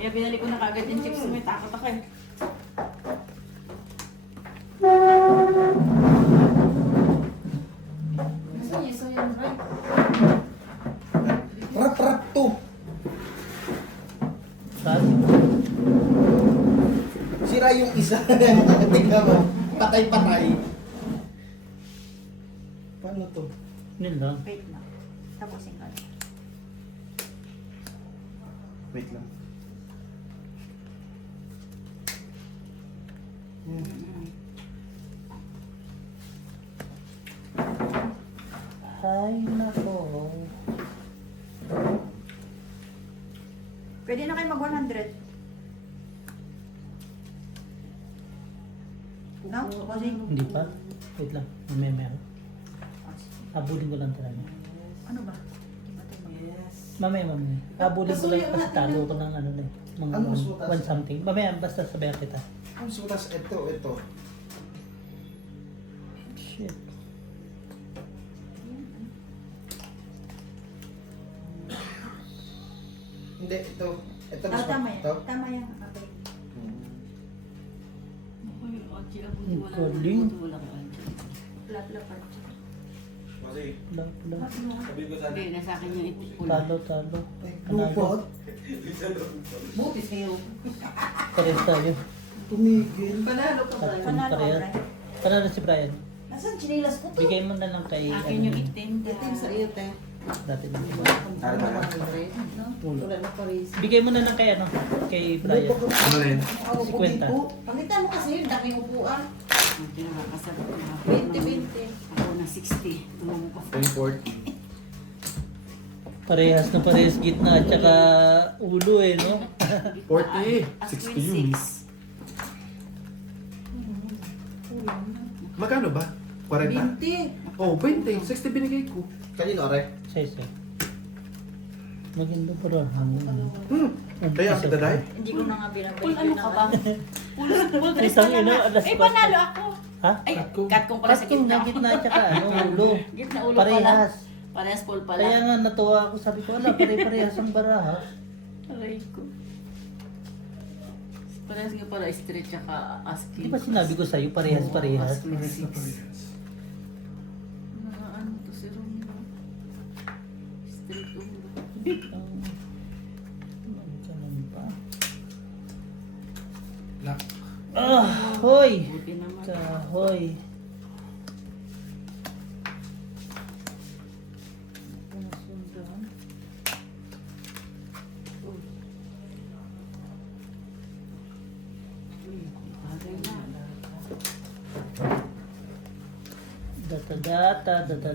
Kaya binalik ko na kagad yung chips. May takot ako eh. Nasaan yung soya right? Rap to. Sabi. Sira yung isa. Tingnan mo. Patay-patay. Paano to? Yun lang. Wait na. Tapusin ka. Wait lang. Ay, nako. Pwede na kayo mag-100. No? Kasi... Hindi pa? Wait lang. May meron. Habulin ko lang talaga. Ano ba? Mamaya. Habulin ko lang kasi talo ko ng ano na eh. Mga Ano mas mataas? one something. Mamaya basta sabihan kita. Ang sutas ito. Shit. Hindi, ito. Ito Ah, mas tama yan. ito. Tama yan. Okay. Ang galing. Plap. Kasi, Lap. sabi ko sana. Hindi, nasa akin yung ipon. Talo. Ay, lupot. Buti sa'yo. Pares tayo. Tumigil. Panalo ka ba? Tatlong Panalo ka pareha. ba? Panalo si Brian. Nasaan chinilas ko to? Bigay mo na lang kay... Akin yung itim. Itim sa iyo, te. Dati na. Wala na paris. Bigay mo na lang kay ano? Kay Brian. Ano rin? Ako po 50. dito. Palitan mo kasi yung daking upuan. Hindi na makasabot na. 20. Ako na 60. Tumamo pa. 24. Parehas gitna at saka ulo eh, no? 40. As 60 twin yun. 6. Magkano ba? 40? 20. Oh, 20. 60 binigay ko. Kanino, Are? Say. Maganda para. Kaya kita dahil? Hindi ko na nga binabalik. Full ano ka ba? Full dress Isang ka na ina, nga. alas Eh, kwatro. panalo ako. Ha? Ay, cut kong pala sa Katong gitna. na gitna at saka ano, ulo. Gitna ulo pala. Parehas. Parehas full pala. Kaya nga natuwa ako, sabi ko, ala, pare-parehas ang baraha. Aray ko. Parehas nga para straight tsaka asking. Di ba sinabi ko sa'yo, parehas-parehas? Asking 6. Ano to si Romeo? Straight ulo. Ganun pa. Lock. Hoy! Buti naman. Kahoy. Bagay na.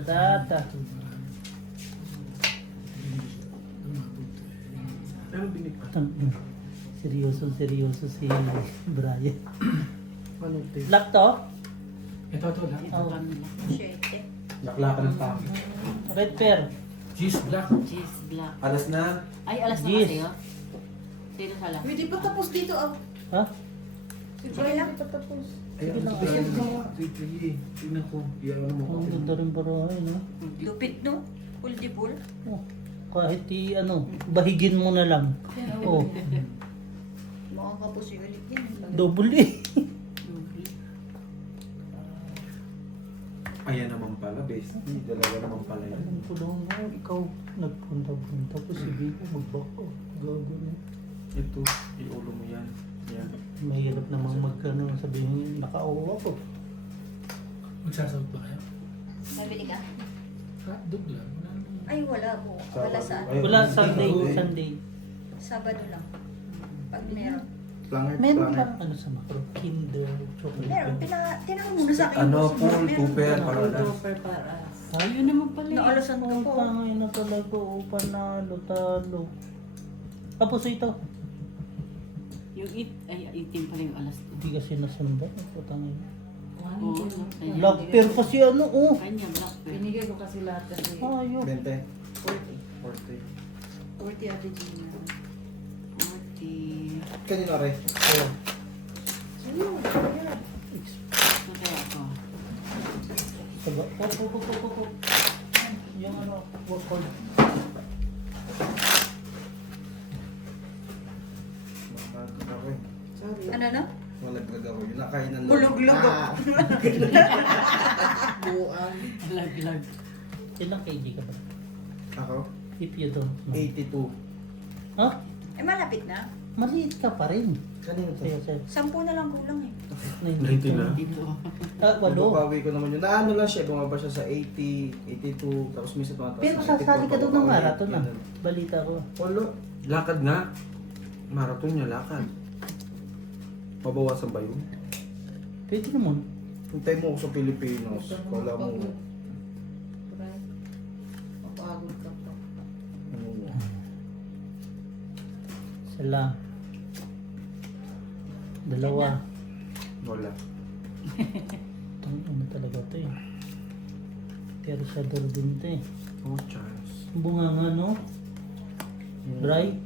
Data. Pero binig pa. Seryoso si Brian. Ano, te? Lock to? Ito lang. Ito Oh. kami lang. Shete. Laklakan ng tao. Red pair. Cheese black. Cheese black. Alas na. Ay, alas na Yes. kasi oh. Sino sala? Pwede pa tapos dito, ah. Ha? Sige lang. Patapos. Ayan, lang. ayan. Sige. Tingnan ko. Iyan ano mo. Ang ganda rin barahay, no? Lupit no? Full di full? Oh, kahit bahigin mo na lang. Oh, Makakapos yung ulit yan. double eh. Ayan naman pala, base. Dalawa naman pala yun. Alam ko lang na, ikaw nagpunta-punta ko si Vico mag-back off. Gagawin. Ito, iulo mo yan. Yan. Mahirap namang magkano sabihin nakauwa ko. Magsasawag ba kayo? Nabili ka? Hotdog lang. Ay, wala po. Wala sa Ay, Wala Sunday. Sunday. Sabado lang. Pag meron. Planet, Meron planet. lang ano sa macro, Kinder, chocolate. Meron. Tinanong muna sa akin. Ano, kung full, meron. super, para na. Ayun naman pala eh. Naalasan ko po. Tangay na talaga, panalo, talo. Tapos ito, Yung itim pala yung alas. hindi kasi nasundan. Putangay. Oo, no? Kanya. Black pair kasi ano, oh. Kanya, black pair. Binigay ko kasi lahat kasi Ayok. 20. 40. 40. 40 ate Gina. 40. Kanino, Are? Oh. Sino? Yan. Ito kaya ako. Saba. Oh. Yung ano, work hold. ano? Malaglag ako. Yung nakain ng Bulog-log ako. Ah, Buang. Lag-lag. Ilang kg ka ba? ako? If you don't know. 82. Ha? Eh, malapit na. Maliit ka pa rin. Kanino to? Kaya sir. 10 na lang kulang eh. 90 na. Dito. Walo. Babawi ko naman yun. Naano lang siya, bumaba siya sa 80, 82, tapos minsan tumataas. Pero sa sasali ka doon ng 84, marathon na. ganun. Balita ko. Walo. Lakad nga. Marathon niya, lakad. Mabawasan ba yun? Pwede naman. Hintay mo ako sa Pilipinas. Wala mo. Mapagod ka pa. Ano mo. Sala. Dalawa. Wala. Itong ano talaga to eh. Pero sa din to eh. No chance. Bunga nga no? Bright.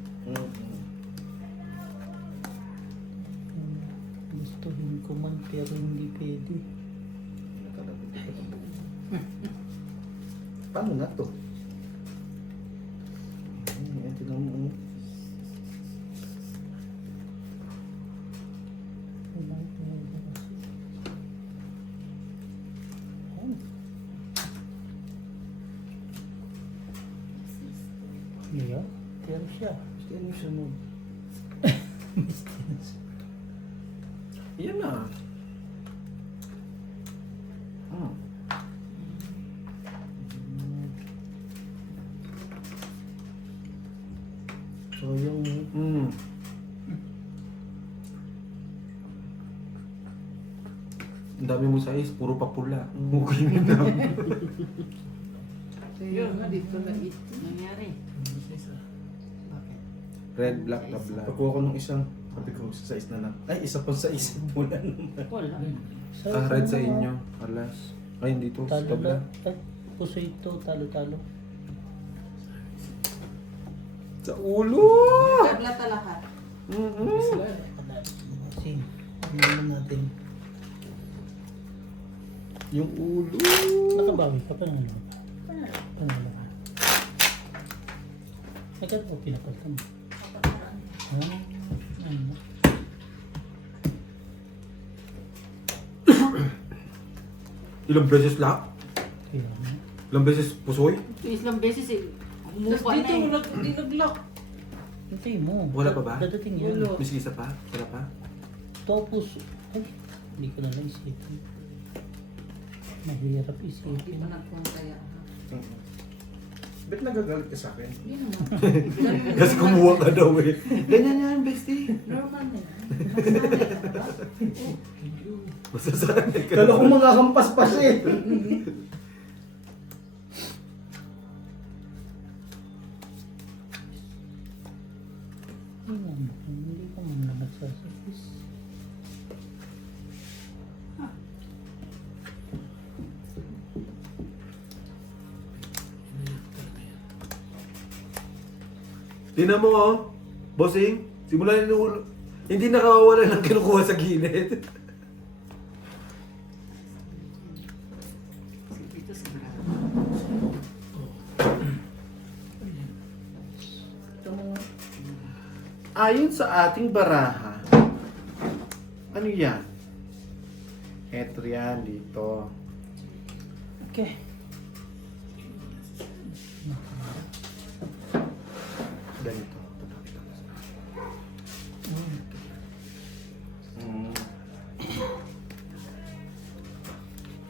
Gustuhin ko man pero hindi pwede. Nakalabit ito sa buo. Paano na to? Ito na mo. Yeah, pero siya. Gusto mo siya mo. Yan na. Ah. So yung Ang dami mo size, puro papula. Okay na daw. Yun, dito na ito. Nangyari. Red, black, na black. pagkuha ko ng isang, sabi ko sa size na lang. Ay, isa pa sa isip mo na naman. Wala. Ah, red sa inyo. Alas. Ay, hindi to. Talo Tabla. lang. Ay, puso ito. Talo-talo. Sa ulo! Kabla talahat. Kasi, ano naman natin. Yung ulo. Nakabawi ka pa naman. Panalo ka. Agad o pinapaltan mo? Ano? Ilang beses lang? Kaya ano? Ilang beses pusoy? Isang beses eh. Tapos Humupa dito, na eh. dinaglock. Hintay mo. Wala pa ba? Dadating yan. Wala. May isa pa? Wala pa? Tapos, ay, hindi ko na naisipin. Mahirap Hindi isipin. mo nagkuntaya. Ba't nagagalit ka sa akin? Yun naman. Kasi kumuha ka daw eh. Ganyan yan, bestie. Normal na yan. Masanay ka ba? Masasanay ka. Kala ko mga kampas pa siya eh. Hindi ka man na nagsasapis. Tingnan mo oh. Bossing, simula yung ulo. Hindi nakawawala ng kinukuha sa gilid. Dito sa marami. Ito mo. Ayon sa ating baraha, ano yan? Eto yan dito. Okay. Ganito. Mm.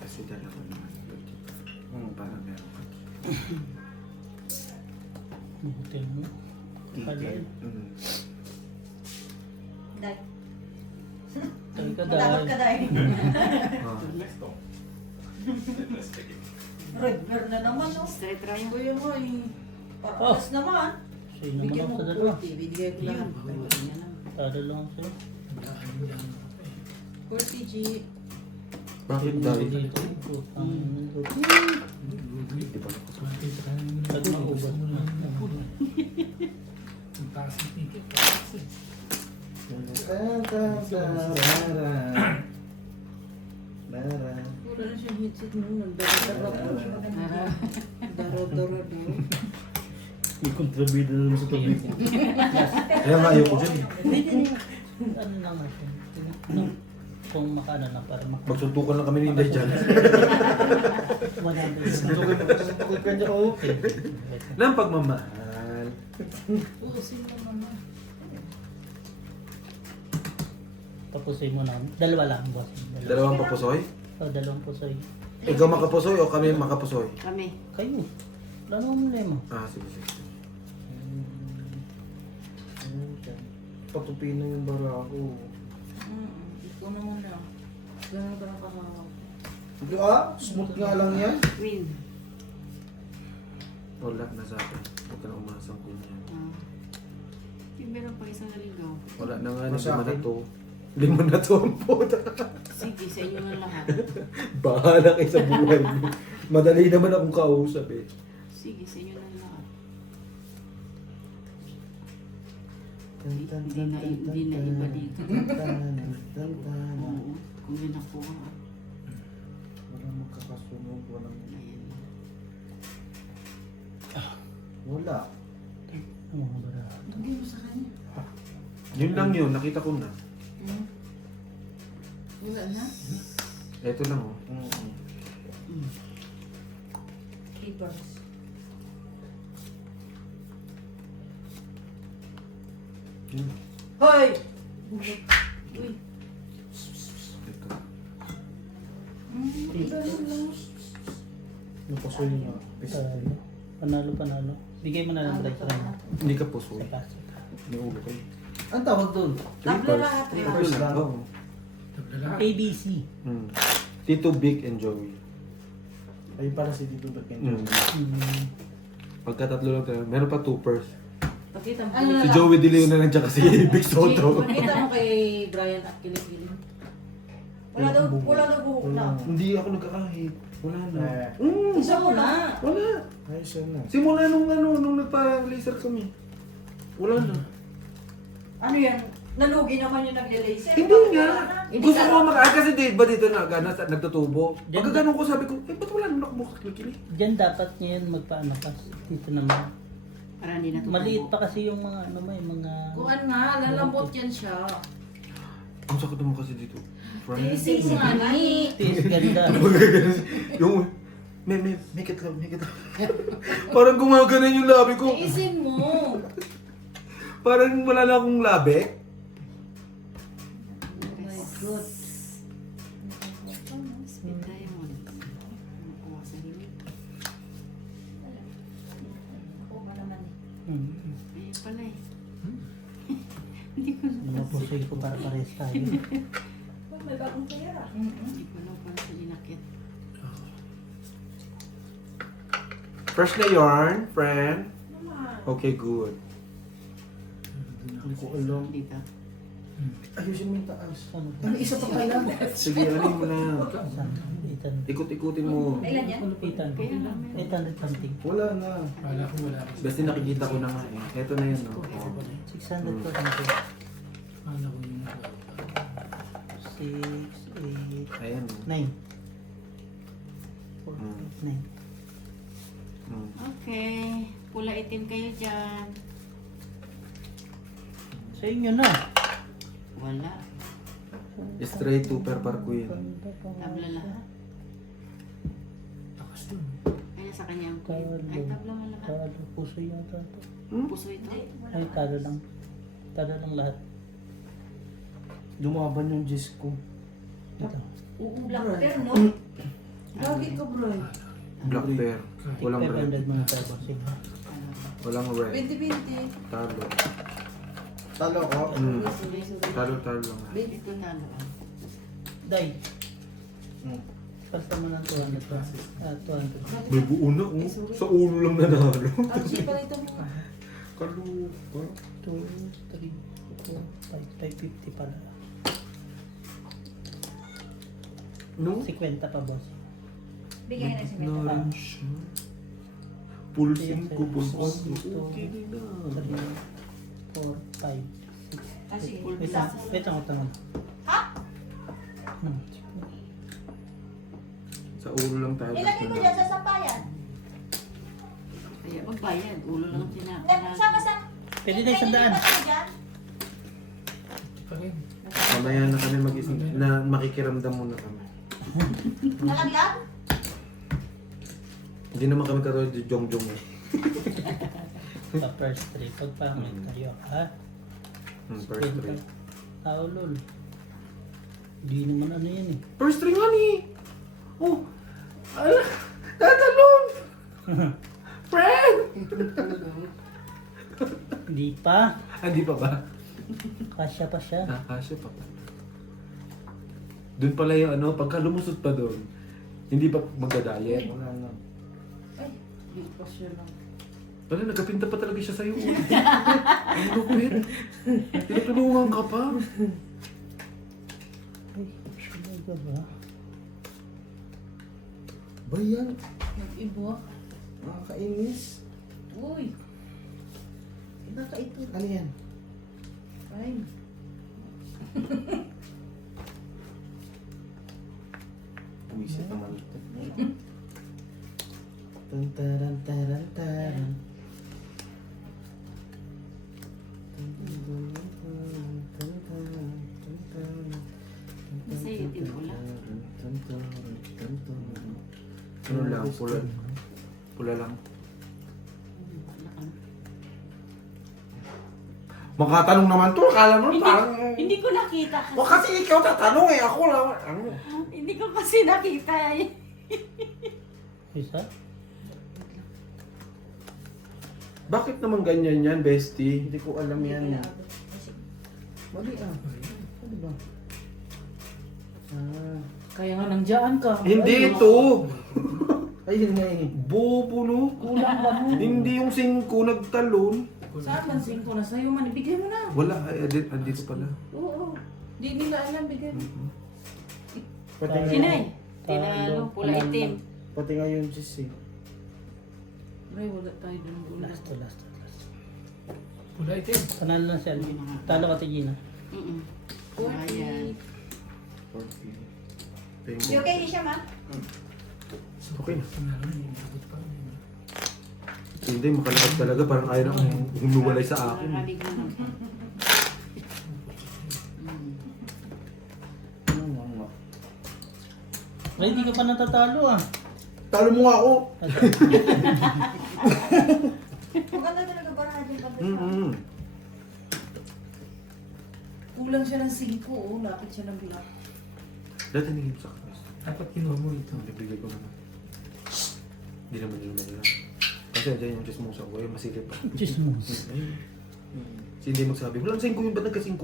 Kasi dalawa naman. Para meron ka. Hotel mo. Halal. Dahil. Tayo ka Matakot ka dahil. dahil. Ah. Regular na naman, no? Straight ryan. Kuya mo, eh. Oh. Parakas naman. Sa'yo naman Bigyan ako mo sa dalawa. 40, binigay ko lang. Talo lang ako sa'yo. 40 G. Bakit Hindi dahil? dito. Putang ina. Di ba? Pag maubas mo na. Ang taas ng ticket. Wala na siyang headset mo. Daro-daro siya. Daro-daro daw. May kontrabida na naman sa tubig. Kaya nga ayoko dyan eh. Hindi, hindi. Ano lang natin. No, kung makaano na para Magsuntukan lang kami ni Inday dyan. 100. Suntukin ka niya, oh. Okay. Ng pagmamahal. Uusin mo naman. Papusoy mo na. Dalawa lang, boss. Dalawang papusoy? Dalawang pusoy. Ikaw makapusoy o kami makapusoy? Kami. Kayo. Wala naman problema. Ah, sige, sige. Patupin na yung bara ko. Ikaw na muna. Ganun ka ng kahawak. Hindi smooth nga lang yan. Win. Wala na sa akin. Huwag ka na umasang kunya. Yung meron pang isang naligaw. Wala na nga, Sa lima na akin. to. Lima na to ang puta. Sige, sa inyo na lahat. Bahala kayo sa buhay niyo. Madali naman akong kausap eh. Sige, sa inyo na lahat. Hindi na iba dito. Oo, kung yun ako. Wala magkakasunog, walang... Ayan. Wala. Ang mga bara. Hindi mo sa kanya. Yun lang yun, nakita ko na. Wala na? Ito lang oh. Keepers. Yun. Hoy! Uy, Ito. Napasoy nga. Panalo. Bigay mo na lang tayo sa kanya. Hindi ka pusoy. Saka. May ulo kayo. Ang tawag doon? Tabla lahat. Trippers lang. Oo. Tabla lang. ABC. Tito Big and Joey. Ay, para si Tito Beck Mm. Mm. Pagka tatlo lang tayo, meron pa toopers. Pakita mo. Si Joey De Leon na nandiyan kasi Big Soto. Pakita mo kay Brian at kilikili. Wala daw buhok na. Hindi ako nagkakahit. Wala na. Isa mo na. Wala. Ay, siya na. Simula nung nagpa-laser kami. Wala na. Ano yan? Nalugi naman yung nagle-laser. Hindi nga. Gusto ko kasi ba dito nagtutubo? Diyan Pagka ganun ko sabi ko, ba't wala nang nakabukak kilikili? Diyan dapat ngayon magpaano ka. Dito naman. para hindi natutubo. Maliit pa kasi yung mga ano mo, yung mga... Kuhan nga, lalambot yan siya. Ang sakit naman kasi dito. Friend. Tiisin mo nga ni. Tiis ganda. Yung, make it lang. Parang gumaganan yung labi ko. Tiisin mo. Parang wala na akong labi. Oh my God. Speed diamond. Makuha sa hilig. Ako pa naman eh. Ayun pala eh. Hindi ko Napusoy ko para pares tayo. Oh, may bagong pera. Hindi ko na pala sa inakit. Fresh na yarn, friend. Naman. Okay, good. Hindi ko alam. Dito. Ayusin mo yung taas. Ano? Ano, isa pa kailan? Sige, ano mo na. Saan? 800. Ikot-ikutin mo. Ilan yan? 800. Kaya lang. 800 something. Wala na. Wala ko wala. Basta nakikita ko na nga eh. Ito na yun, no? 600 per something. Wala ko yung 6, 8, Ayan. 9. 4, 9. Okay. Pula itim kayo dyan. Sa inyo na. Wala. Straight to per queen. Tabla lahat. takas dun. Kaya sa kanya ang queen. Ay, tabla mo lahat. Talo. Puso yata ito. Puso ito. Ay, talo lang. Talo lang lahat. Lumaban yung Diyos ko. Ito. Black bear, no? Lagi ka, bro. Black pair. Walang red. 500 mga tayo sila. Walang red. 20-20. Talo. Talo ko. Talo lang. Ito talo. Day. Hmm. Basta mo ng 200 pesos. 200. May buo na, oh. Sa ulo lang nanalo. Archie, palito mo. Kaluka. 2, 3, 4, 5. 550 pala. No? 50 pa, boss. Bigay na si Meta. Naran siya. Pulsing ko, pulsing. 2, Okay na. 3, 4, 5, 6. Ah, sige. Wait lang. Wait lang, tanong. Ha? Sa ulo lang tayo. Nilagay ko dyan sa sampayan. Kaya magbayad. Ulo lang ang Sama sa... Pwede na 100. pa rin. Mamaya na kami na makikiramdam muna kami. Nakagyan? Hindi naman kami katulad ni Jongjong eh. Sa first three, pagpamit kayo, ha? First three. Tao, lol. Hindi naman ano yan eh. First three nga ni! Oh! Ala! Tatalon! Friend! Hindi pa. Hindi pa ba? Kasya pa siya. Nakasya pa pa. Doon pala yung ano, pagka lumusot pa doon, hindi pa magdadayet. Wala na. Ay, di pa siya lang. Wala, nagkapinta pa talaga siya sa'yo. Ang lupit. Tinutulungan ka pa. Ay, talaga ba? Ba yan? Nag-ibo. Nakakainis. Uy. Iba ka ito. Ano yan? Fine. Buwisit naman ito. Tantaran taran taran. Sa'yo, di pula. Ano lang, pula. Pula lang. Makatanong naman to, akala mo parang... Hindi ko nakita kasi. O kasi ikaw tatanong eh, ako lang. Ano? Hindi ko kasi nakita eh. Isa? Bakit naman ganyan yan, bestie? Hindi ko alam yan. Mali ah. Ano ba? Ah. Kaya nga nandiyan ka. Hindi Ay, ito. Ayun nga eh. Bobo no. Kulang ba mo? Hindi yung 5 nagtalon. Saan man 5 na sa'yo man? Ibigay mo na. Wala, ay, andito pala. Oo. Di nila alam, bigay mo. Pati nga, Sinay. Tinalo, pula itim. pati nga yung cheese eh. Ay, wala tayo doon ng ulan. Last to last to last. Pula itim. Panalo lang si Alvin. Talo ka, Gina. Mm-mm. 40. Ayan. Thank You okay, siya ma? Okay na. Panalo, umabot pa. Hindi, makalakad talaga. Parang ayaw na humuwalay sa akin. Nakalig na lang. Ano nga nga. Ay, hindi ka pa natatalo ah. Talo mo nga ako! Maganda talaga ba na yung pagkakita? Mm-mm. Kulang siya ng 5, oh. Lapit siya ng black. Dati naging sa akin. Dapat kinuha mo ito. Nabigay ko naman. Hindi naman nila nila. Kasi dyan yung chismosa ko, yung masilip pa. Chismos. Si hindi magsabi, walang 5 yun, ba't nagka-5?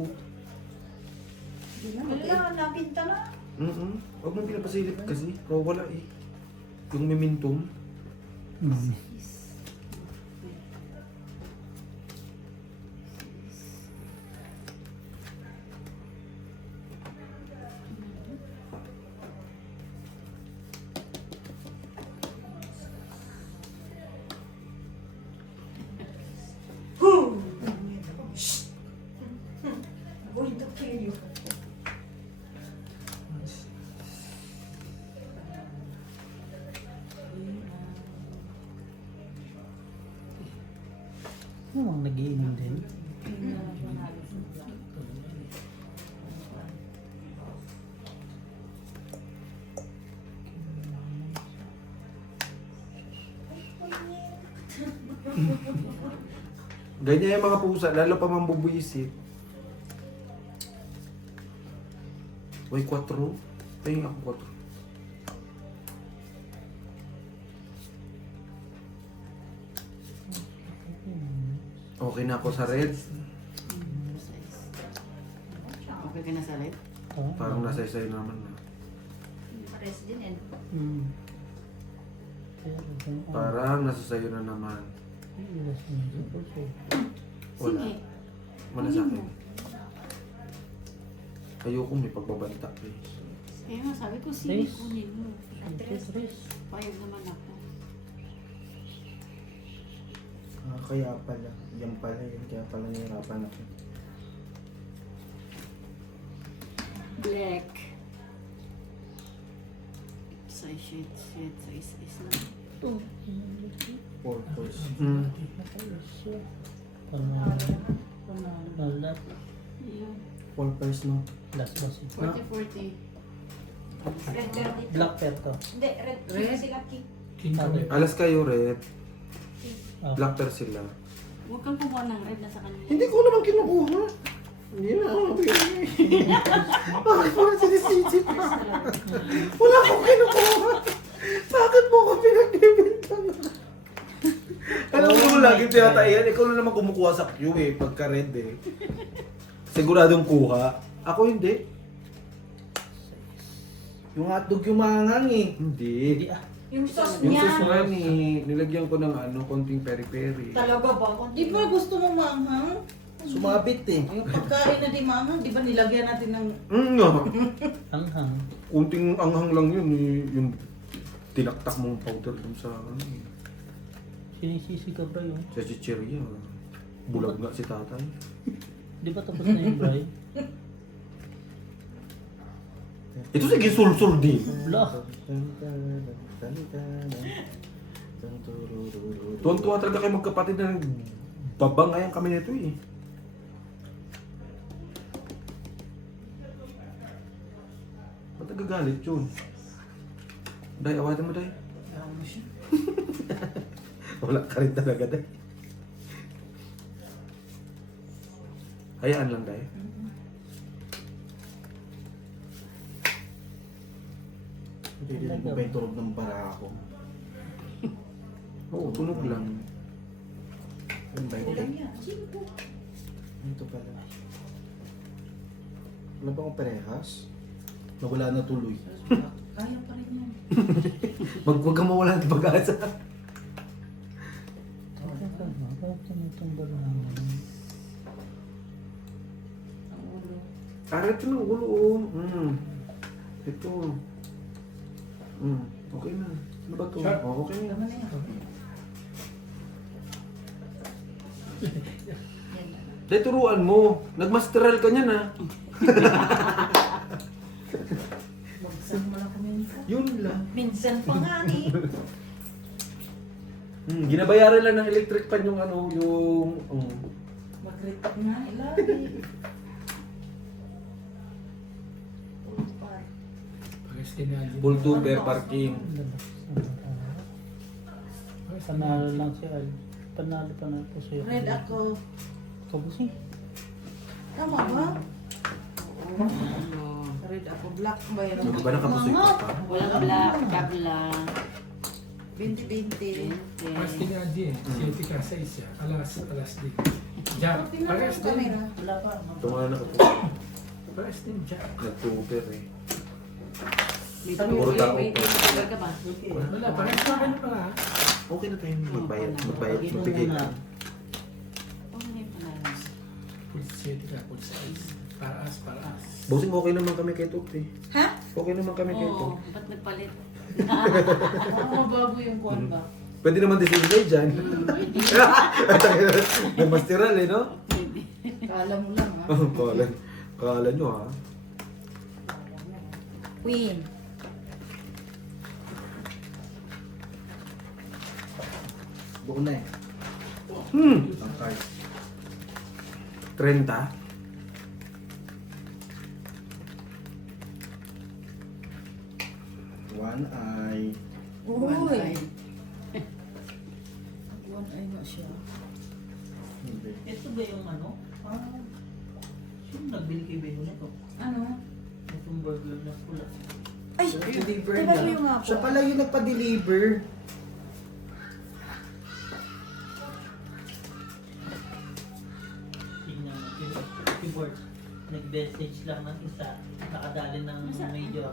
Hindi na, Wala, napinta na. Huwag mong pinapasilip kasi, wala eh. Yung momentum. Mm. Going to kill you. Ano ang nagiinom din? Ganyan yung mga pusa, lalo pa mambubuisit. Uy, 4? Tingin ako 4. Okay na ako sa red. Okay ka na sa red? Oh. Parang nasa isayo naman na. Pares din eh. Mm. Parang nasa sayo na naman. Wala. Sige. Wala sa akin. Ayoko may pagbabanta eh. Kaya nga sabi ko, sige, Tres. kunin mo. Tres. Payag naman ako. Ah, kaya pala. Yan pala yun. Kaya pala nahirapan ako. Black. Size shade, size na. Purpose. Panalo. Panalo. Yun. 4 pairs no. Last boss. 40-40. Red bear dito. Black pair to. Hindi, red. Red? Sila king. King kami. Alas kayo, red. Oh. Black pair sila. Huwag kang kumuha ng red na sa kanila. Hindi ko naman kinukuha. Hindi na ako nabigay. Bakit mo na sinisisip? Wala akong kinukuha. Bakit mo ako pinagbibintang? Alam mo naman lagi tinataiyan, ikaw na naman kumukuha sa queue eh, pagka red eh. Siguradong kuha. Ako hindi. Yung hotdog yung maangang eh. Hindi. Hindi ah. Yung sauce Yung niya. sauce nga ni, nilagyan ko ng konting peri-peri. Talaga ba? Di ba gusto mo maanghang? Sumabit eh. Yung pagkain na di maanghang, di ba nilagyan natin ng... Nga. Hanghang. Kunting anghang lang yun eh, yung tinaktak mong powder dun sa ano eh. Sinisisi ka ba yun? Sa chichirya. Bulag nga si tatay. Di ba tapos na yung Bray? Ito sige sul-sul din. Wala. Tuwan-tuwa talaga kayo magkapatid na babangayan kami nito eh. Ba't nagagalit yun? Day, awatin mo, Day. Wala ka rin talaga, Day. Hayaan lang, Day. Hindi mo ba yung turog ng barako? Oo, tunog lang. Ano ba yung Ilan yan? Simpo. Ito pala. Wala ba akong parehas? Nawala na tuloy. Kaya pa rin yan. Huwag kang mawala ng pag-asa. Bakit tumutunggal naman? Ang ulo. Ito ng ulo, oh. Ito. Okay na. Ano ba ito? Sure. Oh, okay na. Tama na yan. Dahil turuan mo. Nagmasteral ka niyan, ha? Magsan mo lang kuminsan. Yun lang. Minsan pa nga eh. Ginabayaran lang ng electric pan yung ano, yung... Mag-retak nga, ilagi. Pares din na. Full tuber parking. Panalo lang si Al. Panalo po sa'yo. Red ako. Kabusing. Tama ba? Ano? Red ako. Black ba yun? Di ba nakapusoy ka pa? Walang black, tabla. 20-20. Pares din na di eh. Siete ka sa isa. Alas din. Jack. Pares din. Camera. Wala pa. Ito nga nakapusoy. Pares din, Jack. Nag-tuber eh. May Puro tao may pa. tuber ka ba? Wala, pares na kayo pa. Okay na tayo. Magbayad. Magbayad. Ito Magbigay muna. ka. Oo, may panalo. Full siete ka, full size. Paraas. Bossing, okay naman kami kay Tot eh. Ha? Okay naman kami kay Oo, Tot. ba't nagpalit? Baka mabago yung kuwan ba? Pwede naman disable dyan. Nagmasteral eh, no? Kala mo lang ha? Kala nyo ha. Queen. Doon na eh. Ang card. 30. One eye. Uy. Uy. One eye nga siya. Hindi. Ito ba yung ano? Sino nagbili kay Beno nito? Ano? Itong burger na pula. Ay! Deliver Diba na. yung nga po? Siya pala yung nagpa-deliver. Tingnan mo. Keyboard. Nag-message lang ng isa. Nakadali ng major.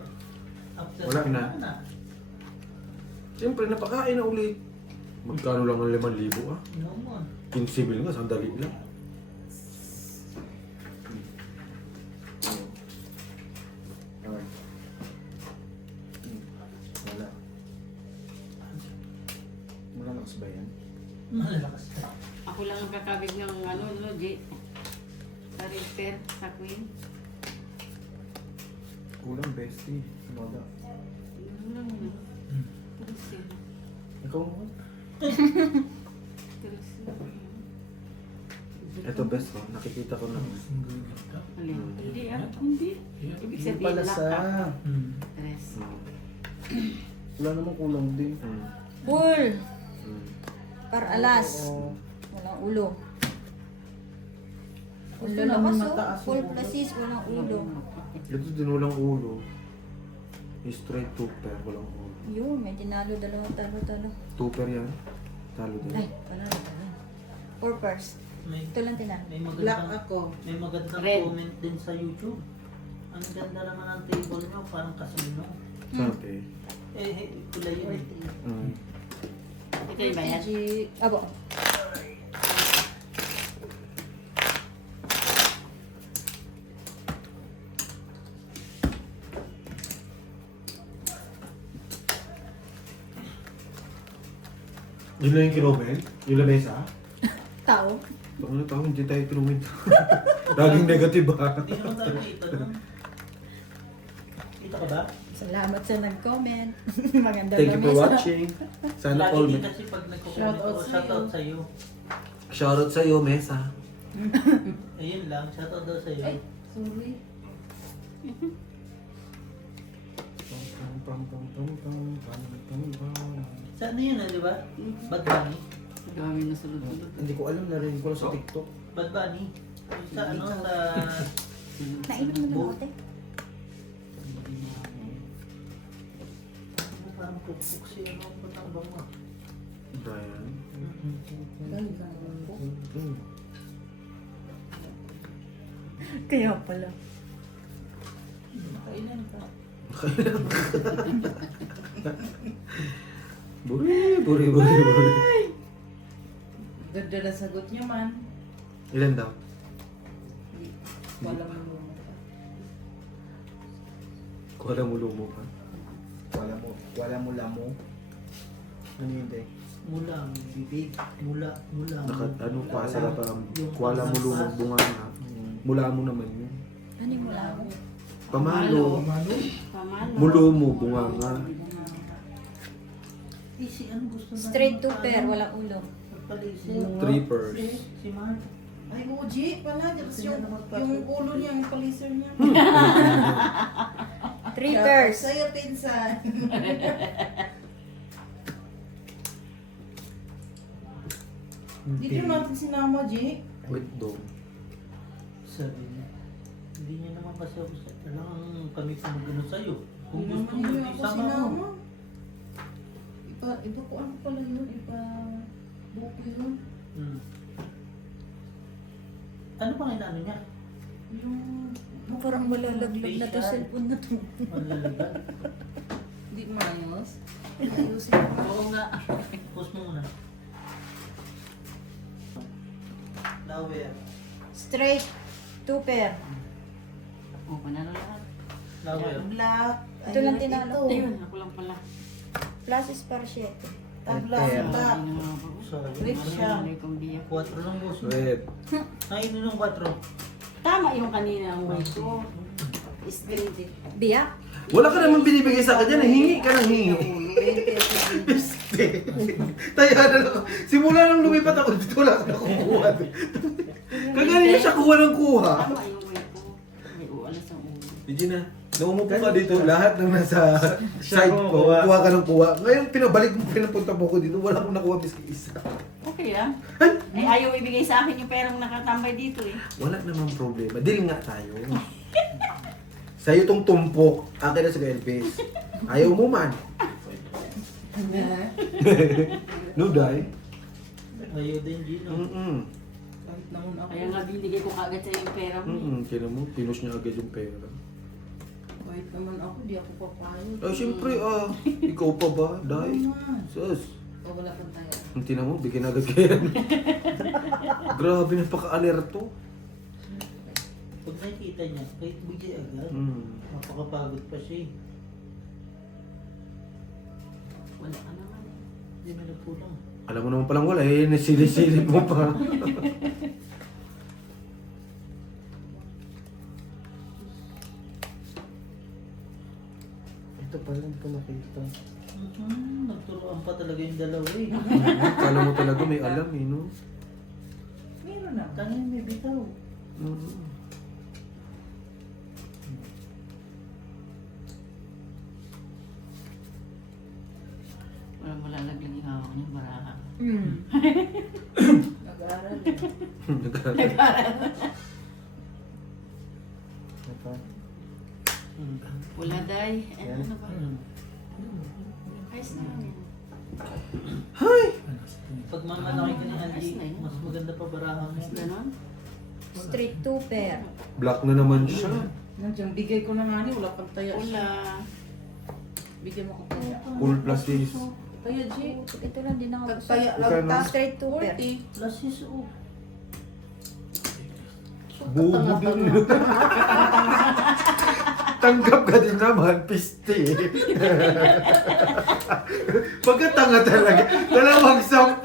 After Wala na. Siyempre, napakain na ulit. Magkano lang ng 5,000 ah? No mo. 15 mil nga, sandali lang. Okay. Wala. Wala nakasbayan. Malalakas ka. Ako lang ang kakabig ng ano, J. Sa red pair, sa queen. Kulang bestie. Wala. Ano lang yun? Terus yun. Ikaw mo? Terus yun. Ito best ko, nakikita ko na. Alin? Hmm. Hindi, hindi. Ibig Yung sabihin, pala lock sa... ka. Hmm. Tres. Wala namang kulang din. Bull. Par Oo. alas. Walang ulo. Ang Gusto lalakas namin oh. mataas Full yung ulo. plasis, walang ulo. Ito din walang ulo. Straight two-pair, walang ulo. Yun, may tinalo, dalawang talo. Two-pair yan. Talo din. Ay, panalo. 4 pairs. May, Ito lang tinalo. may Black magandang, ako. may magandang Red. comment din sa YouTube. Ang ganda naman ng table nyo, parang casino. Sabi. Pula yun eh. Ito yung bayad. Abo. Yun lang yung kinumin? Yung lamesa? Tao. Baka na tao, hindi tayo kinumin. Laging negative ha. Hindi naman tayo nakita nun. Kita ka ba? Salamat sa nag-comment. Maganda Thank you for lamesa. watching. Sana Lagi all din may... kasi pag nagko-comment Shoutout ako, sa'yo. shoutout sa'yo. Shoutout sa'yo, Mesa. Ayun lang, shoutout daw sa'yo. Ay, sorry. Sa ano yun di ba? Bad Bunny? Dami na sulod-sulod. Hindi ko alam, narinig ko lang sa TikTok. Bad Bunny? Sa ano, sa... Nainom mo na ako, te. Parang pukpuk siya, ano, patang bango. Brian. Ganda ko. Kaya pala. Kailan ka? Buri. Ganda na sagot niya man. Ilan daw? Wala mo mo pa. Kuha mo lumo pa. Wala mo lamo. Ano yun, te? Mula, bibig. Mula. Ano pa, sarap ang kuwala mo lumog bunga na. Mula mo naman yun. Ano yung mula mo? Pamalo. Pamalo. Pamalo. Mulo mo, bunga nga. Si ano gusto na? Straight to pair, walang ulo. Palisir. Trippers. Si Mark. Ay, Uji pala. Tapos yung ulo niya, yung paliser niya. 3 pairs. Sa'yo, pinsan. Dito natin sinama, Ji. Wait, dong. Sabi niya. Hindi niya naman kasi ako sa... Kailangan kami pa mag-ano sa'yo. Kung Hindi gusto naman mo, yun ako isama mo. sinama. Iba ko ano pala yun. Iba buko yun. Hmm. Ano pang inaano niya? Yung Parang malalaglag na to cellphone na to. Malalagal. Hindi maayos. Ayusin mo. Oo nga. Post mo muna. Lower. Straight 2 pair. Oo, panalo lahat. Lower. Black. Ito lang tinalo. Ayun, ako lang pala. Plus is par 7. Tabla. Enter. Black. Hindi na ako. Sorry. Rich siya. Ano yung biyak? 4 lang boss. Wait. Ay, ano nung 4? Tama yung kanina ang weight ko. Straight eh. Biyak. Wala ka naman binibigay sa akin dyan. Hingi ka ng hingi. Tayo na lang. Simula nang lumipat ako dito, wala ka nakukuha. Kagaling siya kuha ng kuha. Tama yung weight ko. May ualas ang ulo. Regina, nung umupo ka dito, lahat ng nasa side ko, kuha ka ng kuha. Ngayon, pinabalik mo, pinapunta mo ko dito, wala akong nakuha miski isa. Okay lang. Eh, ayaw ibigay sa akin yung perang nakatambay dito eh. Wala namang problema. Deal nga tayo. Sa'yo tong tumpok, akin na sa Elvis. Ayaw mo man. No, die. Ayaw din, Gino. Kahit naman ako. Kaya nga binigay ko kagad sa yung pera mo. Kaya mo, pinush niya agad yung pera. Kahit naman ako, di ako papayag. Ah, syempre, ikaw pa ba? Die. naman. Sus. O, wala kang tayo. Ang tina mo, bigyan agad kayo. Grabe, napaka-alerto. Pag nakikita niya, kahit bigay agad, mapakapagod pa siya eh. Wala ka naman. Hindi na nagpulang. Alam mo naman palang wala, nasisilip mo pa. Ito pa lang ito nakita. Nagturoan pa talaga yung dalawa eh. Kala mo talaga may alam no? Meron na. Tangin may bitaw. Mm. Walang malalaglag yung hawak niya, baraha. Nag-aaral. Ito. Wala day. Yan. Ano ba? Ayos na lang yan. Pag mamalaki ka ni Angie, mas maganda pa barahan mo. Ganon? Straight two pair. Black na naman siya. Nandiyan, bigay ko na nga niya. Wala pang taya. Wala. Bigyan mo ko taya. Full plus is. Taya, G. Ito lang din ako. Tagtaya Magkano? lang ta. Straight two pair. 40. Plus is oh. Bubo din. Tanggap ka din naman, piste. Pagkatanga talaga. 210.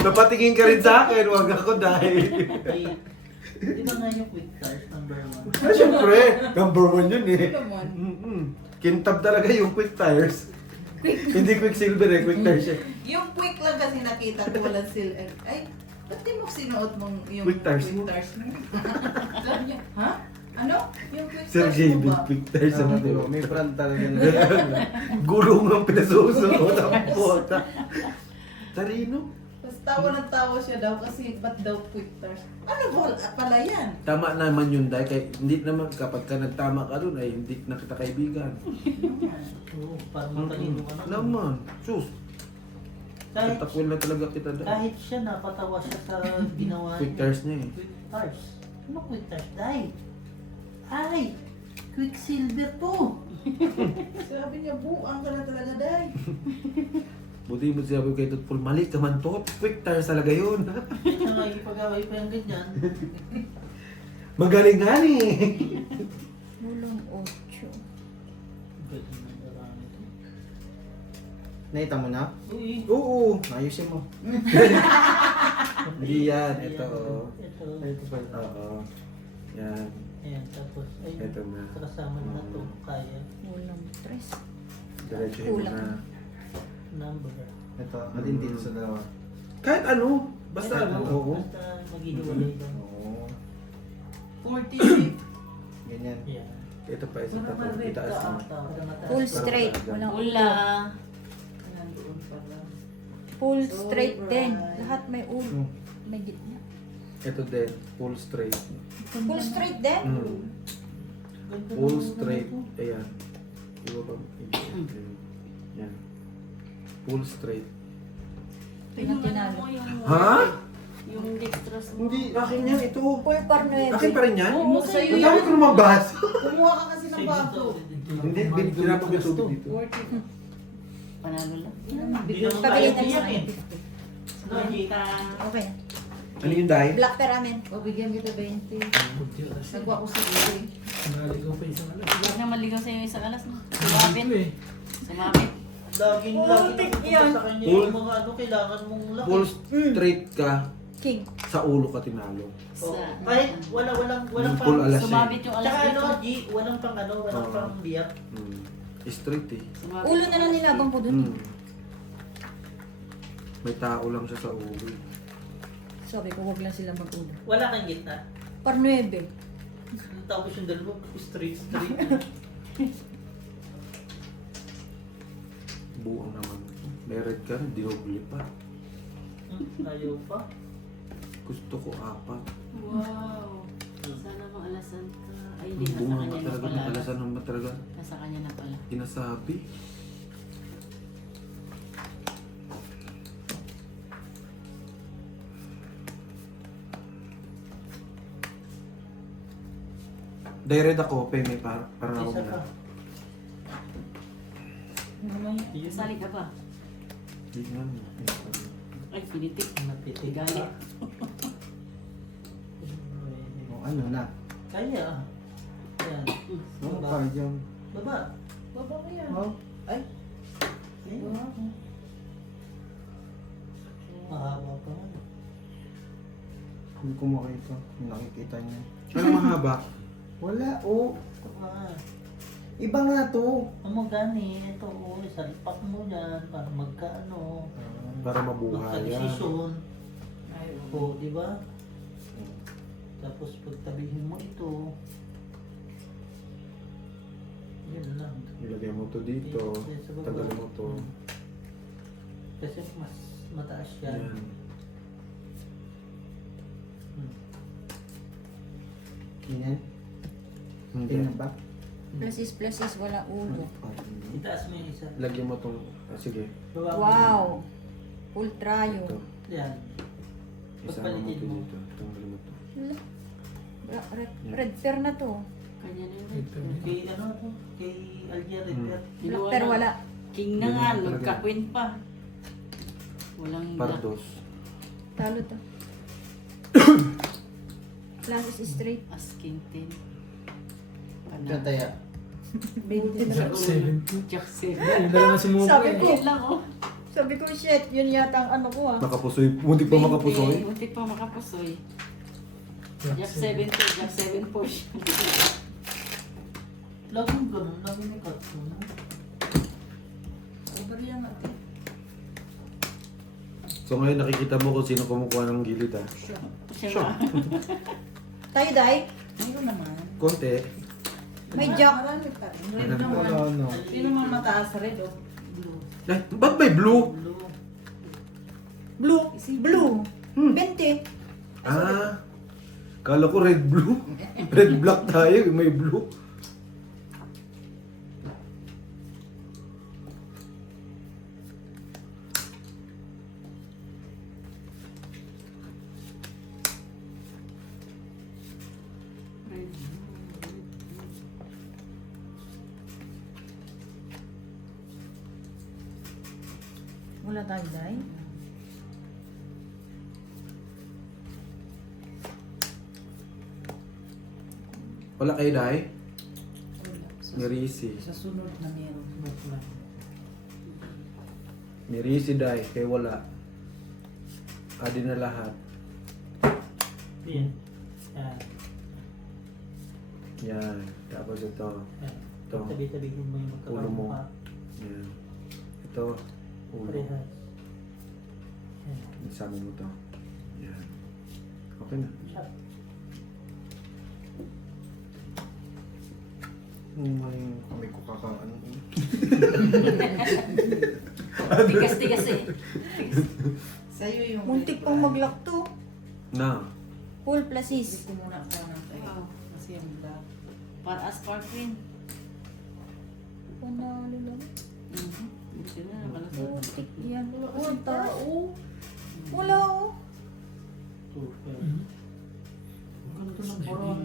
Napatingin ka rin sa akin, wag ako dahil. Ay, di ba nga yung quick start number 1? Ah, syempre, number 1 yun eh. Naman. Kintab talaga yung quick tires. Hindi quick silver eh, quick tires siya. Yung quick lang kasi nakita ko walang silver. Ay, ba't di mo sinuot mong yung Quick tires mo? mo? Sabi niya, ha? Ano? Yung quick Sir tires JB, mo ba? quick tires sa Ano, mga may brand talaga na. Gulong ang pinasusunod ang puta. Tarino. Tapos tawa ng tawa siya daw kasi ba't daw quick tires? Ano ba pala yan? Tama naman yun dahil kay, hindi naman kapag ka nagtama ka dun ay hindi na kita kaibigan. Oo, parang matalino ka na. Naman, sus. Kahit, Tatakwil na talaga kita dahil. kahit siya napatawa siya sa ginawa Quick tires niya eh. Quick tires. Ano quick tires? Dahil. Ay! Quick silver to! Sabi niya, buang ka na talaga, day. Buti mo siya kay Tutpul, mali ka man to. Quick tires talaga yun. Kaya nga ipag-away pa yung ganyan. Magaling nga ni. Bulong 8. Galing ng marami to. Nakita mo na? Uy! Oo. Ayusin mo. Hindi yan. Ito. Ito. Ito pa. Oo. Yan. Ayan, tapos, ayun. Ito na. Kasama na to. Kaya. Bulong 3. Diretso mo Kulang. na. Number. Ito. Alin dito sa dalawa? Kahit ano. Basta Ito, ano. Oo. Basta maghihiwalay lang. Oo. 40. Ganyan. Ayan. Ito pa isa pa to. Itaas mo. Para mataas. Full straight. Walang Wala. Nandoon pala. Full So straight din. bright. Lahat may ulo. May gitna. Ito din. Full straight. Full straight din? Ganda Full ng straight. ganito. Ayan. Iba ba? Yan. Full straight. Yung tinalo. ano mo, yung... Ha? Yung dextrose mo. Hindi. Akin yan. Ito. Full par 9. Akin pa rin yan? Oo, sa'yo Ang dami yan. ko lumabas. Kumuha ka kasi ng Save bago. ito. Hindi. Pinapag yung tubig dito. 40. Panalo lang. Hindi naman Pabili kaya na tiyak sa eh. 950. Benta. Okay. Ano yung dye? Black per amin. O, bigyan kita 20. Kunti alas. Nagwa ko sa uli. Naligaw pa isang alas. Huwag na maligaw sa'yo isang alas mo. Ito Sumabit. eh. Sumabit. Laging napupunta sa kanya Full- yung mga ano, kailangan mong laki. Full straight ka. King. Sa ulo ka tinalo. Oo. Sa... Kahit walang Yung pang... full alas Sumabit yung alas Tsaka dito. ano, G, walang pang ano, walang Oo. pang biyak. Straight eh. Sumabit Ulo yung na lang alas nilabang ko dun. May tao lang siya sa ulo. eh. Sabi ko, huwag lang sila mag-ulo. Wala kang gitna. Par 9. Tapos yung dalawa, straight. Buang naman. May red ka, dinobli pa. Ayaw pa. Gusto ko 4. Wow. Sana maalasan ka. Ay, hindi. Nasa Bunga kanya ka na talaga. pala. Nakalasan naman talaga. Nasa kanya na pala. Inasabi. Direct ako, pe, may parang ako Isa na. pa. Yun. Sali ka ba? Di nga. Ay, pinitik. Napitig. Galit. O, ano na? Kaya ah. Yan. Ano Baba. pa dyan? Baba. Baba ko yan. Oh, Ay, Ayun. Mahaba pa nga. hindi ko makita. Yung nakikita niya. Ano mahaba? Wala, oh. Ito pa. Iba nga to. Ano gani? Ito, salpak mo yan para magkaano. Para mabuhay yan. Magka-desisyon. Ay, O, di ba? Tapos pagtabihin mo ito, yun lang. Ilagay mo to dito. Yan sa baba. Tanggalin mo to. Kasi mas mataas yan. Yan. Ganyan? Hindi. Tingnan ba? Pluses, wala ulo. Itaas mo yung isa. Lagyan mo tong... sige. Baba mo. Wow! Full tryo. Ito. Yan. Isama mo to Pagpalitin mo. dito. Tanggalin mo to. Red pair na to. kanya na yun. Ito. Kay ano to? Kay Algia Repair. Black pair wala. King na nga, Ganyan talaga. magka-queen pa. Walang Pardos. Talo to. Pluses straight. as king 10. Diyan tayo. 20 na Jack to. 70. Jack 7. Yun na lang si Mopo Sabi eh. ko. Yan lang oh. Sabi ko, shit, yun yata ang ano ko ah. Nakapusoy. Muntik pa makapusoy. Munti pa makapusoy. Jack Jack 70. 7 to, Jack 7 push. Laging ganun. Laging may cut mo. Over yan natin. So ngayon nakikita mo kung sino kumukuha ng gilid ah. Siya nga. Tayo, Day. Mayroon naman. Konti. May jack. Marami pa rin. Red naman. no. Sino man mataas red oh. Blue. Ay, ba't may blue? Blue. Blue. Blue. Hmm. 20. Ah. Kala ko red blue. Red black tayo. May blue. Red. Wala tayo, Day. Wala kayo dahil? Mirisi. Sa sunod na meron. Mirisi dahil. Kaya wala. Adi na lahat. Yan. Yan. Yan. Tapos ito. Yan. Ito. Tabi-tabihin mo yung Ulo mo. magkakamukha. Yan. Ito. Ulo. Parehas. Yan. Isama mo to. Yan. Okay na. Siya. Yung kamay ko kakaan. Tigas-tigas eh. Sa'yo yung Muntik pang maglock to. Na. Full Hindi pluses. ko muna ako ng tayo. Oo. Kasi yung black. Para as queen. Panalo lang. Ito na, malasot. Putik yan. Wala tao. Wala oh. Super. Ganito ng koron.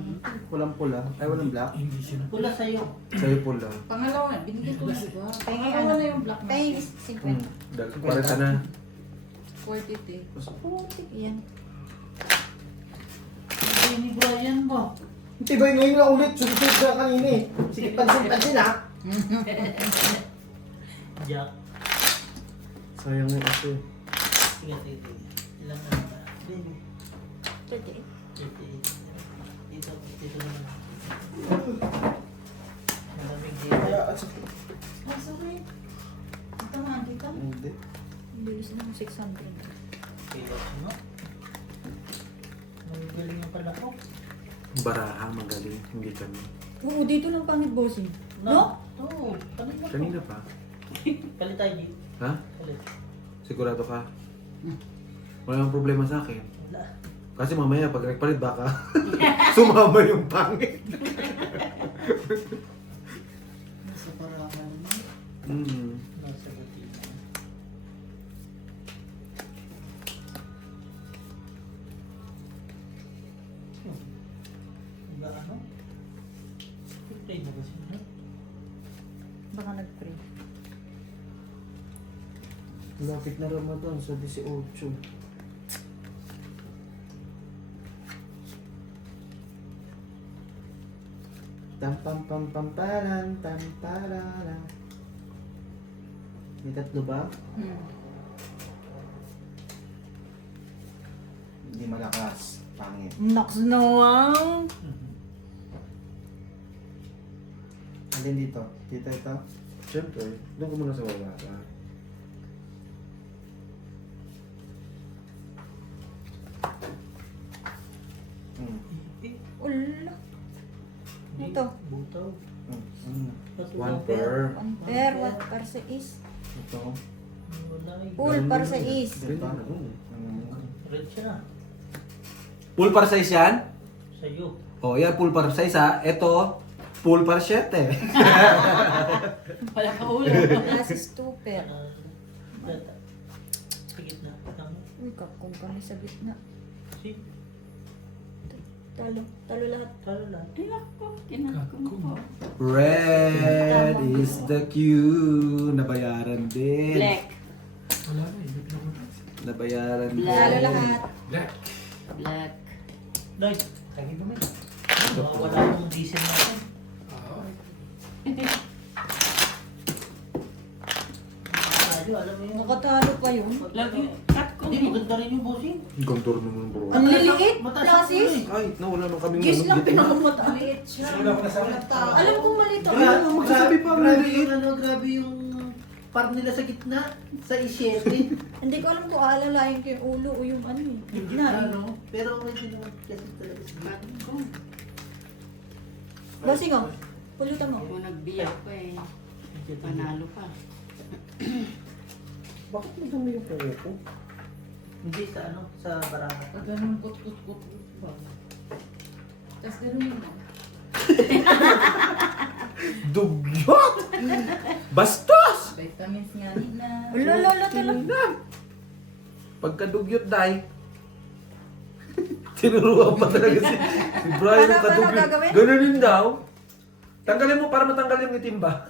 Walang pula. Ay, walang black. Hindi siya na. Pula sa'yo. Sa'yo pula. Pangalawa nga, binigyan ko na ba? Kaya Pangalawa ano? na yung black Kaya natin. 50. Pareta na. 40 Putik yan. Hindi ni Brian ba? Hindi ba ngayon na ulit? Susunod ka kanina eh. Sige, pansin-pansin ha. Jack. Sayang na ito. Sige, sige. Ilang ano ba? Baby. 38. 38. Dito naman. Malamig dito. Ah, sorry. Ito nga, dito. Hindi. Bilis na 600. Kailan mo? Magaling yung pala ko. Baraha magaling. Hindi kami. Oo, dito lang pangit bossing. No? Oo. Kanina pa. Kanina pa. Palit tayo dito. Ha? Palit. Sigurado ka? Wala nang problema sa akin. Wala. Kasi mamaya pag nagpalit baka sumama yung pangit. Nasa parahan mo. Nasa batina. Ba ano? Play mo kasi. Ha? Baka nag-pray. Lapit na Ramadan sa 18. Tam-pam-pam-pam-paran, tam-pararan. May tatlo ba? Hindi malakas. Pangit. Nox noang. Alin dito? Dito ito? Siyempre, doon ko muna sa wala ka. to? Butaw. Tapos One walang pair. per. 1 pair, what para sa is? Ito. Wala eh. Full para sa is. Red na. Red siya. Full para size yan? Sa'yo. Oh, yan, full para size ha. Ito, full para 7. Wala ka ulo. Last is 2 pair. Data. Sa gitna. Tama. Uy, kakong kami sa gitna. Si. Talo. Talo lahat. Talo lang. Tilak ko. Kinakong ko. Red is the cue. Nabayaran din. Black. Wala na, hindi ko na. Nabayaran din. Talo lahat. Black. Black. Nice. Lagi ba man? Wala akong diesel natin. Oo. Tayo, alam mo yun. Nakatalo pa yun. Lagi. Cut ko. Hindi, maganda rin yung bossing. Yung contour naman bro. Ang liliit. Mataas Plasis. ako Ay, nawala nung kaming Gis lang gitna. pinakamatalit siya. Wala ko na sa akin. Alam kong malito. Ano, magsasabi pa ang grabe liliit. yung ano, grabe yung part nila sa gitna, sa isyete. Hindi ko alam kung aalalayan ko yung ulo o yung ano eh. Gitna eh. Ano, pero medyo naman kasi talaga sa Cut gitna. ko. Bossing oh. Pulutan mo. Kung nagbiyak pa eh. Panalo pa. Bakit madami yung kuko ko? Hindi sa ano, sa baraka. Pag ganun, kut ba? Tapos ganun yun. Dugyot! Bastos! Vitamins nga nila. Lolo talaga. Pagkadugyot dahil. Tinuruan pa talaga si Brian ng Paano kadugyot. gagawin? Ganun din daw. Tanggalin mo para matanggal yung itim ba?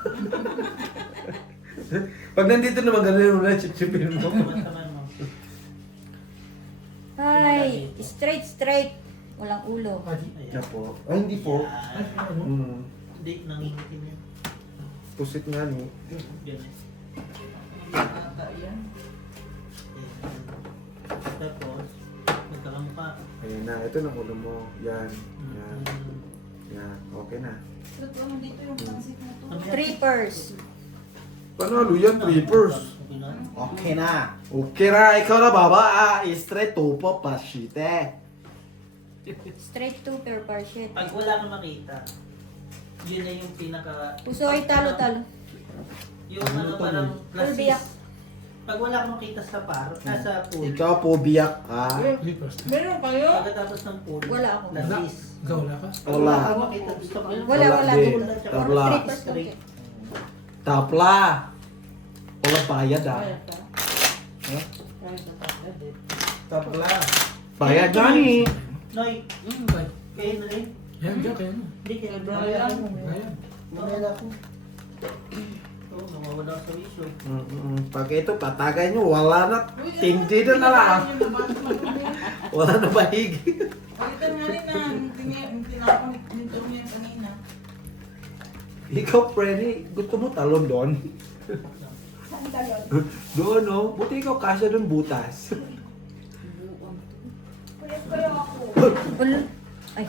Pag nandito naman, ganun mo na, chip-chipin mo. Taman-taman mo. Ay, straight. Walang ulo. Yan po. Ay, hindi po. Ayan. Hmm. Hindi, nangingitim yan. Pusit nga ni. Ganun. Bata yan. Tapos, nagkakamukha. Ayan na, ito na ulo mo. Yan. Yan. Yan. Okay na. So, ano dito yung pansit na to? 3 pairs. Panalo yan, trippers. Okay na. Okay na. Okay na, ikaw na baba. Straight tupo, pasite. Straight 2 pair shit. Pag wala kang makita, yun na yung pinaka... Puso ay talo. Yung ano parang Full biyak. plasis. Pag wala kang makita sa sa pool, Ikaw po biyak, ha? Clippers. Meron kayo? pagkatapos ng pool, Wala ako. plasis. Ikaw wala ka? Pag Wala. kang makita, gusto ko yung... Wala. din. Tabla. 3 pairs lang. shit. Tapla. Walang bayad, ha? Kaya ka? Ha? Kaya ka tagad eh. Tapla. Bayad na ni. Noy, Bye. kayo na rin. Yan, dyan kayo. Hindi, kayo na Brian. rin. Ayan. Wala ako. Oo, nawawala ako sa wiso. Pag ito, patagay nyo, wala na. Tindi na lang. Wala na bahig. Palitan nga rin na. Tinapang nito mo yan kanina. Ikaw, Freddy, gusto mo talon doon? Doon, no? Buti ikaw kasya doon butas. Ulo. Ay,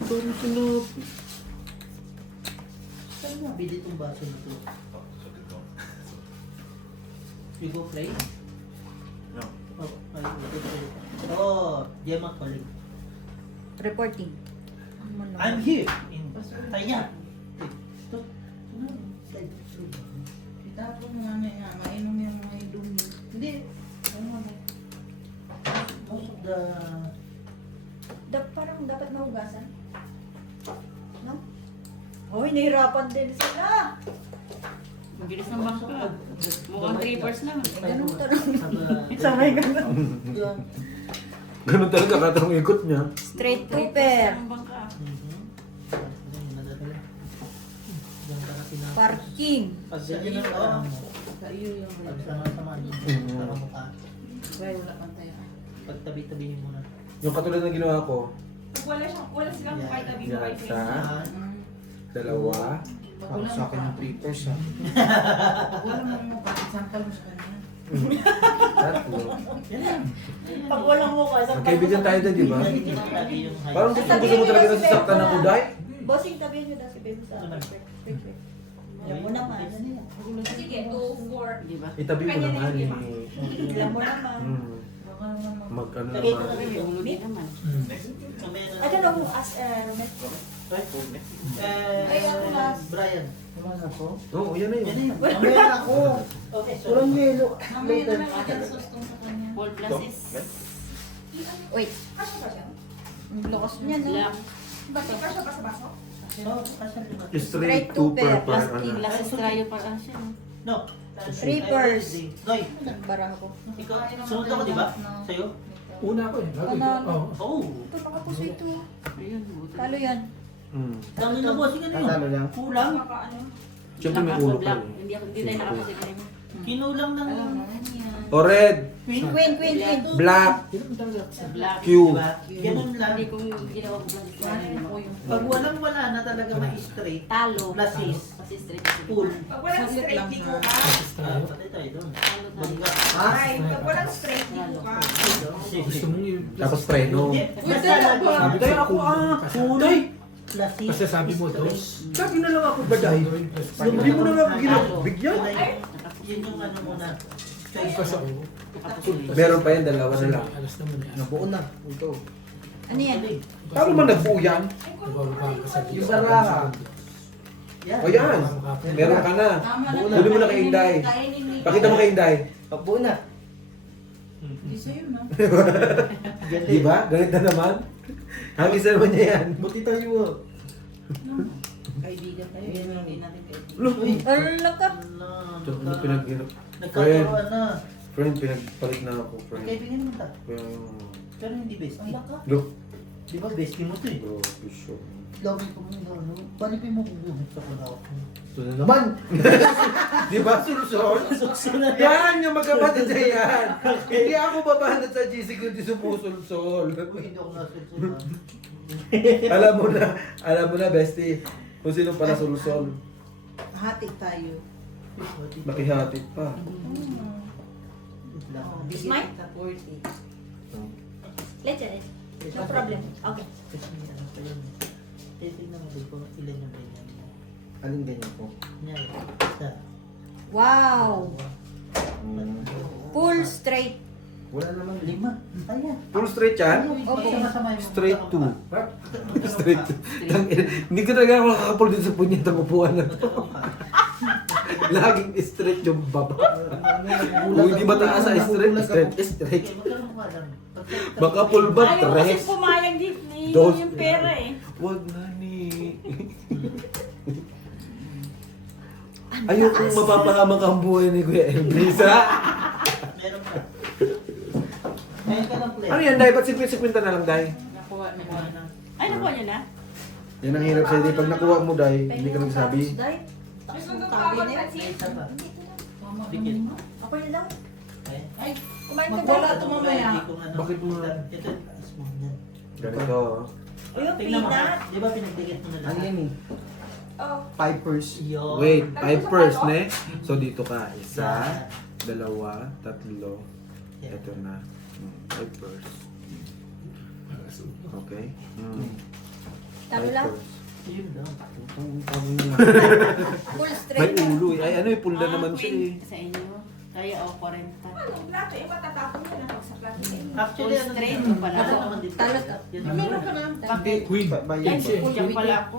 Sorry, sinap. Saan mo nabili itong baso na ito? You go play? No. Oh, ay, you go play. Oh, Gemma calling. reporting. I'm here in Taya. Ito. Itapon mo nga niya. Mainom yung mga dumi. Hindi. Most of the... Parang dapat mahugasan. No? Hoy, nahirapan din sila. Magilis ng bangka. Mukhang trippers lang. Ganun talaga. Sabay ganun. Ganun talaga katong ikot niya. Straight 2 pair. Ang bangka. Parking. Pag ganyan ang parang mo, Sa iyo yung pag sama-sama niyo, parang mukha. Kaya wala pang tayo. Pag tabi-tabihin mo na. Yung katulad ng ginawa ko, Wala silang Yeah. vitamin yan, wifi. isa, dalawa, Pag wala mo ka. Trippers, ha? Pag wala mo mo ka. Sample mo sa kanya. tatlo. Pag walang mukha, Magkaibigan tayo doon, di ba? Parang gusto mo talaga na sasaktan ako, Day? Bossing, tabihin nyo daw si Baby sa perfect. Alam mo naman. Ano yan? Sige, 2, 4. Di ba? Itabi mo naman. Alam mo naman. Baka naman Mag-ano Lagay ko naman. na Ay, dito. ulo din naman. Mamaya na. I don't know who asked Ernesto. Ay, ako last. Brian. Wala na po. Oo, yan na Yan na yun. yun. Mamaya na ako. Okay, so. Walang yelo. Mamaya na lang ako sustong sa kanya. Full plus is Wait. Kasya ba siya? Ang lakas niya, no? black. Ba't di kasya ba sa baso? No, kasya lima. Straight to per Plus, ano. glass is trayo para siya. no? No. Reapers. Noy, Nagbara ako. ikaw, sunod ako, di ba? Sa'yo? Una ko eh. Bago ito. Banana. Oo. Oo. Ito, baka puso ito. Ayun, buto. Talo yan. Dami na bossing ano yun? Kasalo lang. Kulang. Siyempre may ulo pa Black. eh. Hindi tayo nakapasig kanina. Kinulang ng O red, Queen, queen, queen. black, Yun ang talaga sa Black. Q. Diba? Ganun lang. Hindi kong ginawa ko black is trayo. Pag walang-wala na talaga ma-straight, Talo. Plus is. Plus is straight. full. Pag walang straight, di ko ka. Patay tayo doon. Talo tayo. Bangga. Ay, pag walang straight, di ko ka. gusto mong yung... tapos preno. Basta lagi. Sabi ko ako Kulay! Plus is. Basta sabi mo to. Sabi na lang ako baday. Hindi mo na nga bigyan. Yun yung ano muna. Kasi ako. Meron pa yan, dalawa na lang. Alas naman eh. Nabuo na. Ito. Ano yan? Paano man nagbuo yan? Nabababa ka sa Yung baraka. Yan. O yan, meron ka na. Tama Buo na. Huli mo na kay Inday. Kainin ni- Pakita mo kay Inday. Nabuo na. Hindi sa'yo, no? Di ba? Ganit na naman. Hangis na naman niya yan. Buti tayo. Kaibigan tayo. Yan yung hindi natin kaibigan. Look, Wala ka. ito, ano pinaghirap. Nagkakaroon na. Friend, pinagpalit na ako, friend. Kaibigan mo ta. Kaya, Pero hindi bestie. look. Di ba bestie mo to eh? Bro, pisyo. Lagi ko mo ano. Palipin mo kung gumit sa kulawak mo. Ito na naman. Di ba, sulusol? Yan, yung magkapatid na yan. Hindi ako babanat sa GC kundi sumusulsol. Uy, hindi ako nasulsul. Alam mo na, bestie. Kung sino pala sulusol. Hati tayo. Nakihati pa. Is mine? 40. Later. No problem. Okay. Kasi ano pa yun. Titignan mo din kung ilan yung ganyan mo. Anong ganyan ko? Kunyari, isa. Wow. Hmm. Full straight. Wala naman. 5. Ayan. Full straight yan? Opo. Straight to. Straight to. Hindi ko talaga makakapul din sa punyetang upuan na to. Laging straight yung baba. Kung hindi mataas sa straight, straight. Baka full ba? Ayaw kasi Tres. pumayag din Dos. yung pera eh. Wag na ni. Ayokong mapapahamak ang buhay ni Kuya Elvis, ha? Meron pa. Ngayon ka ng play. Ano yan, Day? Ba't 50-50 na lang, Day? Nakuha na Kuha na. Ay, nakuha niya na? Yan ang hirap sa'yo, Day. Pag nakuha mo, Day, hindi ka nagsabi. Tapos nung tabi na yun. May isa pa. Mama, Dikit. Ako na lang. Ayan. Ay, Kumain ka magwala dahil. ito mamaya. Hindi ko ano. Bakit mo- Ito, small yan. Ganito. Yung Tingnan mo ha. peanut. Di ba pinagdikit mo na Ano lahat? yan eh? Oh. Pipers. Yun. Wait, 5 first, ne? So, dito ka. 1, 2, 3. Ito na. 5 first. Okay? Talo lang. Yun lang. Full May straight. ulo eh. Ay, ano eh, pulda naman siya eh. Sa inyo. Kaya o 40. Ano, plato, eh, matatapon mo na sa plato. Actually, Full straight mo pala. Ano naman dito? Talo ka. Yan. Meron ka na. Bakit? Queen. Yan, Queen. full yan pala ako.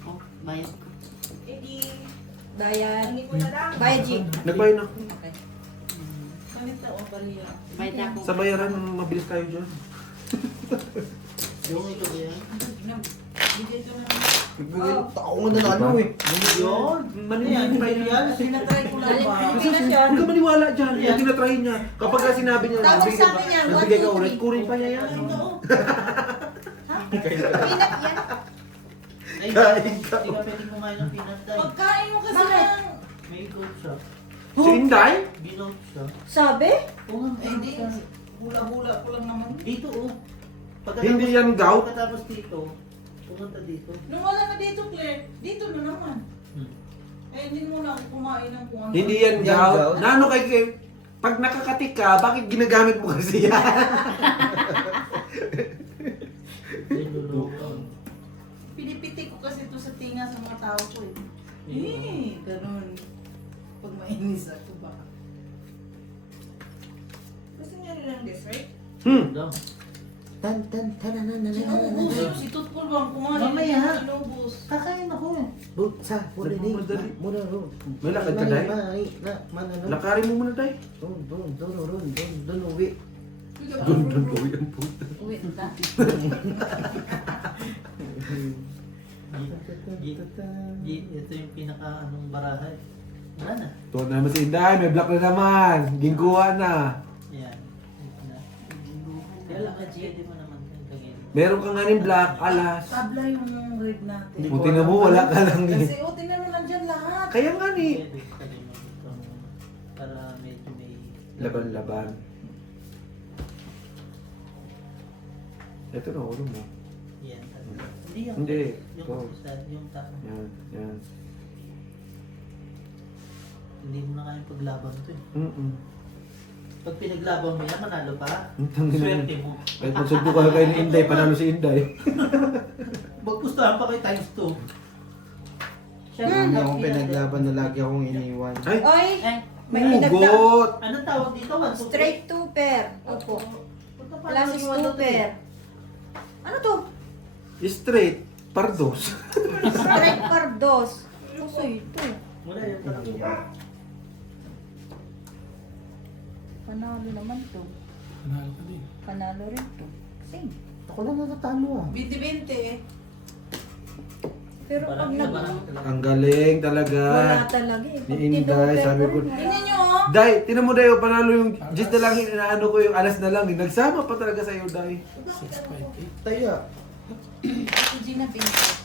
Oh, bayad ko. Eh di, Bayad. hindi ko na lang. Bayad, G. Nagbayad na. Okay. Ganito, o, baliya. Bayad na ako. Sa bayaran, mabilis tayo dyan. Yung ikaw yan. Bigay ko na. Ako nga nanalo eh. Yun. Maniwala pa yan. Sinatry ko lang ba? Huwag ka maniwala dyan. Yan, tinatry niya. Kapag ka sinabi niya, Tapos nabigay sabi niya, nabigay ka 1, 2, ulit, 3. kurin pa niya yan. Peanut yan. Ay, Kain hindi ka. ka pwedeng kumain ng peanut dye. Pagkain mo kasi Bakit? ng... May goat siya. Si Inday? Binote siya. Sabi? Oo nga, Eh, hindi. Hula-hula ko lang naman. Dito oh. Hindi yan gout? Pagkatapos dito, pumunta dito. Nung wala na dito, Claire, dito na naman. Hmm. Eh, hindi muna ako kumain ng kung ano. Hindi yan gout. Nano kay pag nakakatik ka, bakit ginagamit mo kasi yan? Pinipiti ko kasi ito sa tinga sa mga tao ko eh. Yeah. Ganun. Pag mainis ako baka. Gusto niya rin ng dessert? Daw. Tan tan tan nan nan nan nan. Si Tutpol bang kumain? Mamaya. Inubos. Kakain ako eh. Butsa, muna din. Madali. Muna ron. May lakad ka, Day? Mana Lakarin mo muna, Day. Doon, uwi. Doon uwi ang puta. Uwi na. Ito yung pinaka anong barahay. Wala na. Tuwa na naman si Inday, may black na naman. Ginkuha na. Yan. Ito na. Kaya lang pwede mo naman kagay. Meron ka nga rin black, alas. Tabla yung rig natin. Buti na mo, wala ka lang eh. Kasi tingnan mo nandyan lahat. Kaya nga ni. Pwede kagay mo dito para medyo may Laban-laban. Ito na, ulo mo. yan. Hindi yung Hindi. yung Ito. yung tao. Yan, yan. Hindi mo na kayang paglaban ito eh. Mm-mm. Pag pinaglaban mo yan, manalo pa. Ang tangina Swerte na. mo. Kahit magsulto ka kayo ni Inday, panalo si Inday. Magpustahan pa kayo times 2. Hindi akong pinaglaban na lagi akong iniwan. Ay! Oy, may pinagda. Hugot! Anong tawag dito? 1, 2, 3? Straight two-pair. Opo. Plus is two-pair. Ano to? Straight. Pardos. Straight pardos. Pusoy ito. Wala yung parang Panalo naman to. Panalo ka din. Panalo rin to. Same. Ako lang natatalo ah. 20-20 eh. Pero pag nag... Ang galing talaga. Wala talaga eh. Ni Inday, sabi ko. Tingnan nyo oh. Day, tinan mo Day, oh, panalo yung gist na lang, inaano ko yung alas na lang. Nagsama pa talaga sa'yo, Day. 6.8. Taya. Si Gina Pinto.